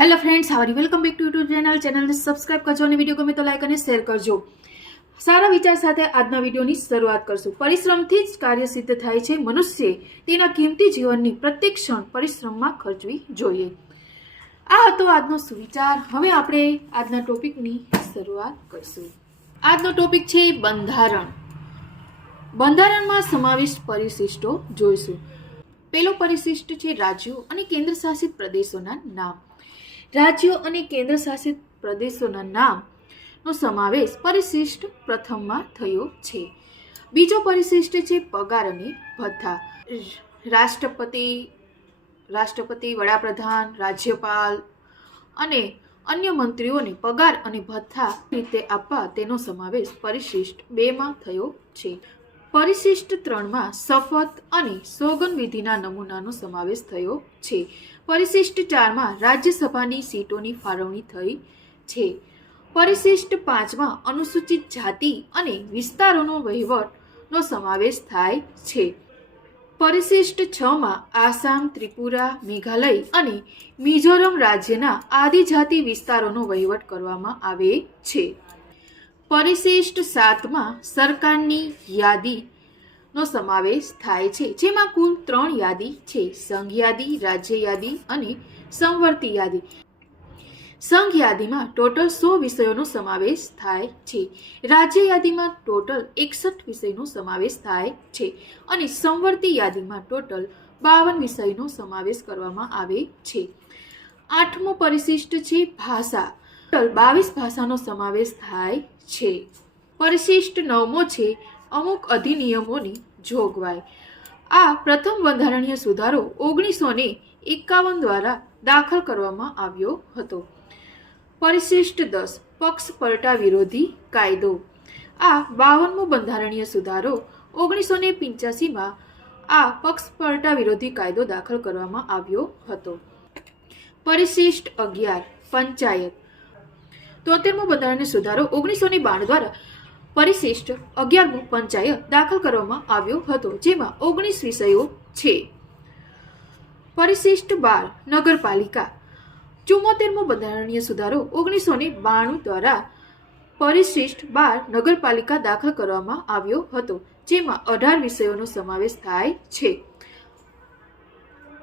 Hello friends હારી welcome back to YouTube channel ચેનલને subscribe કરજો અને વીડિયો ગમે તો લાઈક અને શેર કરજો. સારા વિચાર સાથે આજના વિડીયોની શરૂઆત કરશું. પરિશ્રમથી જ કાર્ય સિદ્ધ થાય છે મનુષ્યએ તેના કિંમતી જીવનની પ્રત્યેક ક્ષણ પરિશ્રમમાં ખર્ચવી જોઈએ. આ હતો આજનો સુવિચાર. હવે આપણે આજના ટોપિકની શરૂઆત કરશું. આજનો ટોપિક છે બંધારણ. બંધારણમાં સમાવિષ્ટ પરિશિષ્ટો જોઈશું. પેલો પરિશિષ્ટ છે રાજ્યો અને કેન્દ્ર શાસિત પ્રદેશોના નામ. રાજ્યો અને કેન્દ્ર શાસિત પ્રદેશોના નામનો સમાવેશ પરિશિષ્ટ પ્રથમમાં થયો છે. બીજો પરિશિષ્ટ છે પગાર અને ભથ્થા. રાષ્ટ્રપતિ રાષ્ટ્રપતિ, વડાપ્રધાન, રાજ્યપાલ અને અન્ય મંત્રીઓને પગાર અને ભથ્થા રીતે આપવા તેનો સમાવેશ પરિશિષ્ટ બેમાં થયો છે. પરિશિષ્ટ ત્રણમાં શપથ અને સોગન વિધિના નમૂનાનો સમાવેશ થયો છે. પરિશિષ્ટ ચારમાં રાજ્યસભાની સીટોની ફાળવણી થઈ છે. પરિશિષ્ટ પાંચમાં અનુસૂચિત જાતિ અને વિસ્તારોનો વહીવટનો સમાવેશ થાય છે. પરિશિષ્ટ છમાં આસામ, ત્રિપુરા, મેઘાલય અને મિઝોરમ રાજ્યના આદિજાતિ વિસ્તારોનો વહીવટ કરવામાં આવે છે. પરિશિષ્ટ સાતમાં સરકારની યાદીનો સમાવેશ થાય છે, જેમાં કુલ ત્રણ યાદી છે, સંઘ યાદી, રાજ્ય યાદી અને સંવર્તી યાદી. સંઘ યાદીમાં ટોટલ સો વિષયોનો સમાવેશ થાય છે. રાજ્ય યાદીમાં ટોટલ એકસઠ વિષયનો સમાવેશ થાય છે અને સંવર્તી યાદીમાં ટોટલ બાવન વિષયનો સમાવેશ કરવામાં આવે છે. આઠમો પરિશિષ્ટ છે ભાષા. ટોટલ બાવીસ ભાષાનો સમાવેશ થાય છે. પરિશિષ્ટ નવમો છે, અમુક અધિનિયમોની જોગવાઈ. આ પ્રથમ બંધારણીય સુધારો ઓગણીસો ને એકાવન દ્વારા દાખલ કરવામાં આવ્યો હતો. પરિશિષ્ટ દસ, પક્ષ પલટા વિરોધી કાયદો. આ બાવનમો બંધારણીય સુધારો ઓગણીસો ને પિંચ્યાસીમાં આ પક્ષ પલટા વિરોધી કાયદો દાખલ કરવામાં આવ્યો હતો. પરિશિષ્ટ અગિયાર, પંચાયત. તોતેરમો બંધારણીય સુધારો ઓગણીસો ને બાણું દ્વારા પરિશિષ્ટ અગિયારમો પંચાયત દાખલ કરવામાં આવ્યો હતો, જેમાં ઓગણીસ વિષયો છે. પરિશિષ્ટ બાર, નગરપાલિકા. ચુમ્મોતેરમો બંધારણીય સુધારો ઓગણીસો ને બાણું દ્વારા પરિશિષ્ટ બાર, નગરપાલિકા દાખલ કરવામાં આવ્યો હતો, જેમાં અઢાર વિષયોનો સમાવેશ થાય છે.